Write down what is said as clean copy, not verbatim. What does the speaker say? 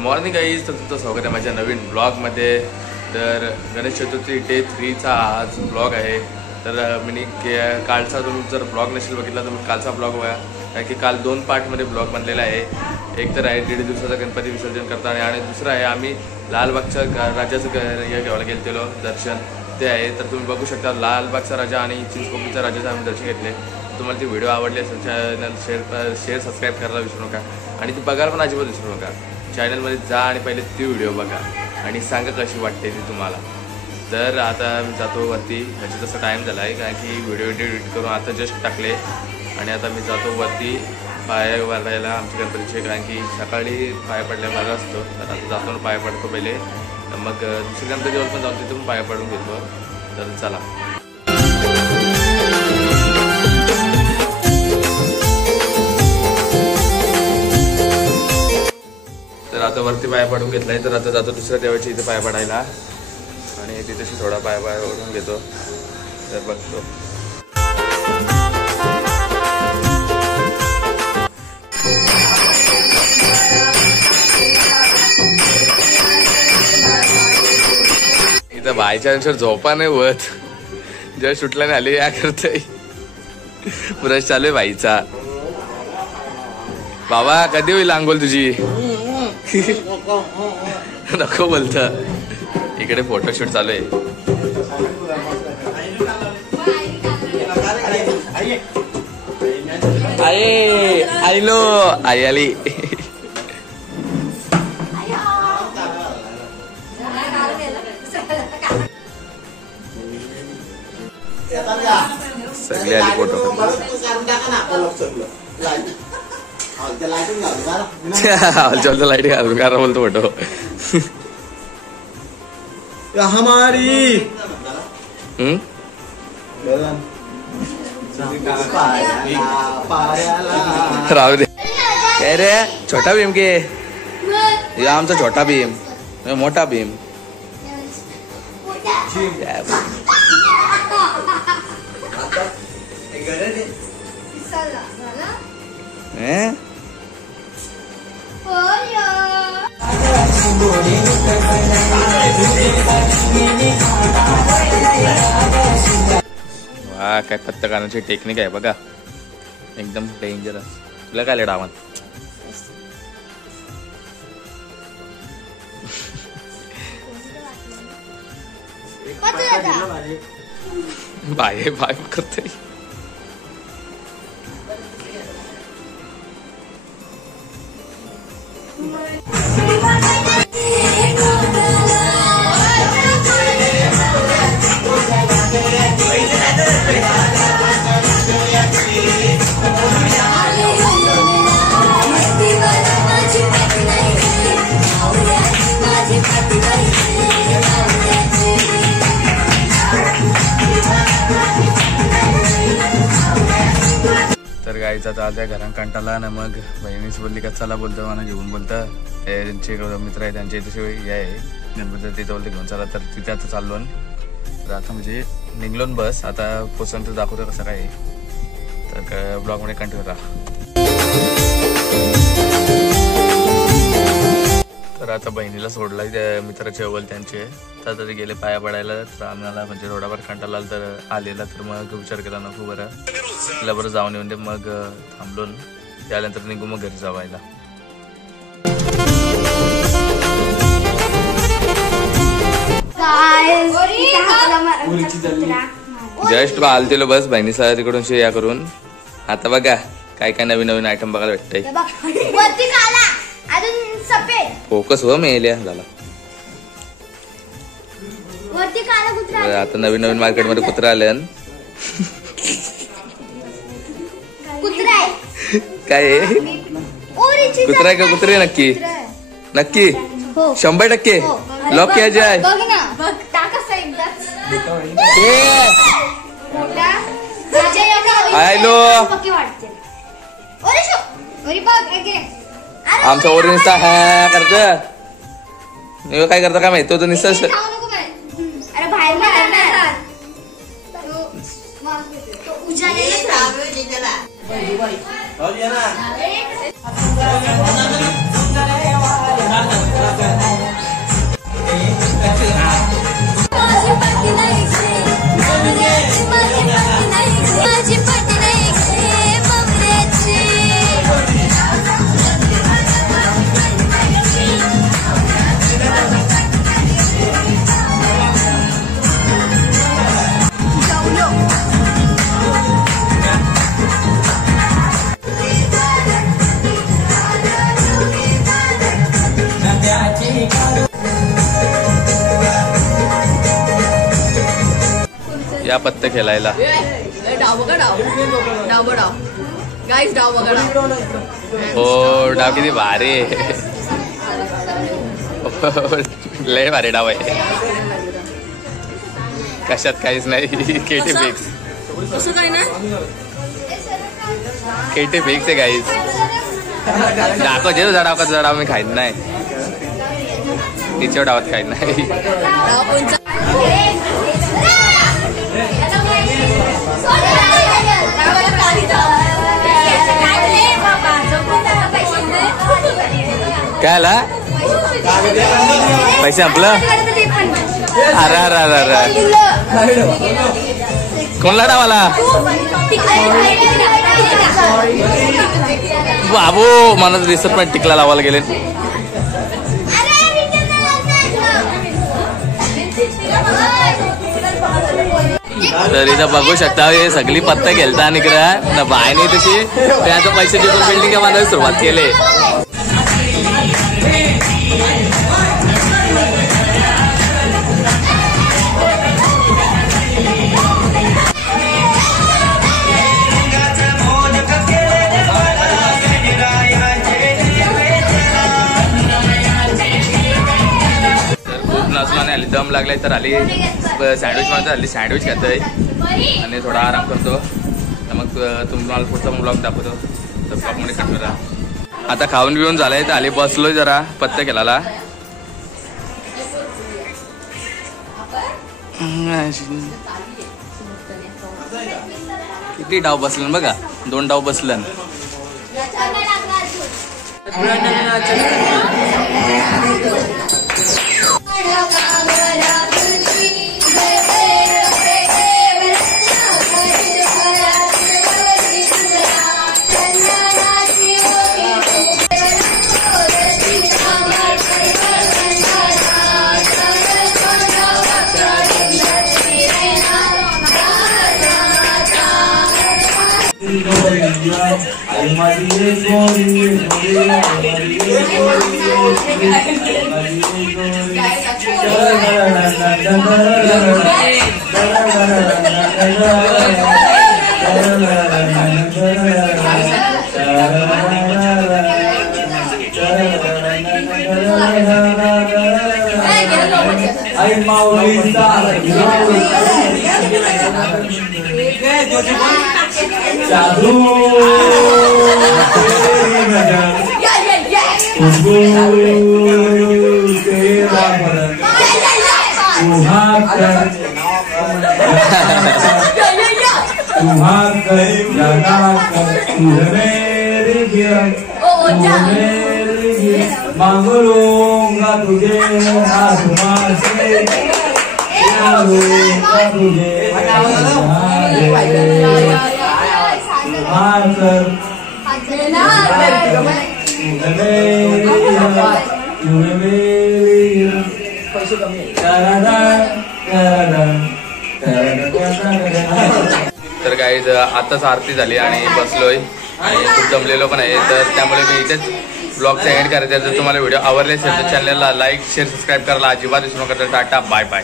Morning guys, तर तुमचं स्वागत आहे माझ्या नवीन ब्लॉगमध्ये. तर गणेश चतुर्थी डे 3चा आज ब्लॉग आहे. तर मी कालचा तुम्ही जर ब्लॉग नसेल बघितला तर कालचा ब्लॉग बघा, कारण की काल 2 पार्टमध्ये ब्लॉग बनलेला आहे. एक तर आहे 1.5 दिवसाचा गणपती विसर्जन करताना, आणि दुसरा आहे आम्ही लालबागच्या राजाचं हे घ्यायला गेलो दर्शन, ते आहे. तर तुम्ही बघू शकता लालबागचा राजा आणि चिंचपोकळीचा राजाचं आम्ही दर्शन घेतले. तुम्हाला ती व्हिडिओ आवडली असेल चॅनल शेअर सबस्क्राईब करायला विसरू नका, आणि ती बघायला पण अजिबात विसरू नका. चॅनलमध्ये जा आणि पहिले ती व्हिडिओ बघा आणि सांगा कशी वाटते ती तुम्हाला. तर आता मी जातो वरती, ह्याचा तसा टाईम झाला आहे, कारण की व्हिडिओ एडिट करून आता जस्ट टाकले. आणि आता मी जातो वरती पाय वाढायला आमच्या गणपतीचे, कारण की सकाळी पाय पडल्या बरं असतो. तर आता जातो पाय पडतो पहिले, मग दुसऱ्या गणपतीवर पण जाऊन तिथून पाय पडून घेतो. तर चला. तर आता वरती पाय पडून घेतलाय, तर आता जातो दुसऱ्या देवाच्या इथे पाय पडायला, आणि तिथेशी थोडा पाय ओढून घेतो. तर बघतो इथं बायच्या अनुसार झोपा नाही होत, जेव्हा सुटला नाही आले या करतय. ब्रश चालू आहे बाईचा. बाबा कधी होईल अंघोल तुझी? नको बोलत. इकडे फोटोशूट चालू आहे. आई आईलो आई आली. सगळे आली फोटो. चलतो लाईट घालून करा बोलतो फोटो. हमारी राहू दे. काय रे छोटा भीम के? या आमचा छोटा भीम, मोठा भीम. वा काय पत्तकारांची टेक्निक आहे बघा, एकदम डेंजरस. तुला काय डावात बाय बाय करते. तर गाईचा तर त्या घरात कंटाळा ना, मग बहिणीच बोलली का चला बोलतो मला घेऊन बोलतं. त्यांचे मित्र आहे त्यांच्या इथे हे आहे गणपती, तिथं बोलते घेऊन चला. तर तिथे आता चाललो. तर आता म्हणजे निघलो बस, आता पोचून तर दाखवतो कसं काय. तर ब्लॉगमध्ये कंटिन्यू राहा. तर आता बहिणीला सोडला त्या मित्राचे अव्वल त्यांचे, तर तरी गेले पाया पडायला. तर आम्हाला म्हणजे रोडावर कंटाळा तर आलेला, तर मग विचार केला नको बरं तिला बरं जाऊन येऊन दे. मग थांबलो, त्यानंतर निघू मग घरी जावायला. जस्ट आलतेलो बस बहिणीचा तिकडून शेअर करून. आता बघा काय काय नवीन नवीन आयटम बघायला भेटतंय. फोकस हो मेल्या झाला. आता नवीन नवीन मार्केटमध्ये कुत्रा आले. काय कुत्रा आहे का? कुत्रे नक्की नक्की 100% लॉक किया जाए. हॅलो आमचा ओरिजिनल हा करत काय करता काय माहिती होतं निसर्ग. या पत्ते खेळायला हो डाव किती भारी लय भारी डाव आहे कशात काहीच नाही केटी फिक्स केटी फिक्स आहे काहीच दाखव जे डाव का डाव मी खाईत नाही तिच्या डावात खाईत नाही काय आला पैसे आपलं अरे अरे अरे अरे कोणला डावाला बाबू मला दिसत पण टिकला लावायला गेले तर इथं बघू शकता हे सगळी पत्ता खेळता निकडा ना बाय नाही तशी त्याचं पैसे देऊन बिल्डिंग बांधायला सुरुवात केली आली दम लागलाय तर आली सँडविच मारतो आली सँडविच खातोय आणि थोडा आराम करतो तर मग तुम्हाला पुढचा ब्लॉग दाखवतो तर ब्लॉगमध्ये कट करा आता खाऊन बिऊन झालंय तर आली बसलोय जरा पत्ते केला किती डाव बसलं बघा 2 डाव बसलं जादू तेरा मांग लूंगा तुझे आसमां से तुझे तर गाईज आताच आरती झाली आणि बसलोय आणि खूप जमलेलो पण आहे तर त्यामुळे मी इथेच ब्लॉगचा एंड करायचा जर तुम्हाला व्हिडिओ आवडले असेल तर चॅनलला लाईक शेअर सबस्क्राईब करायला अजिबात विसरू नका टाटा बाय बाय.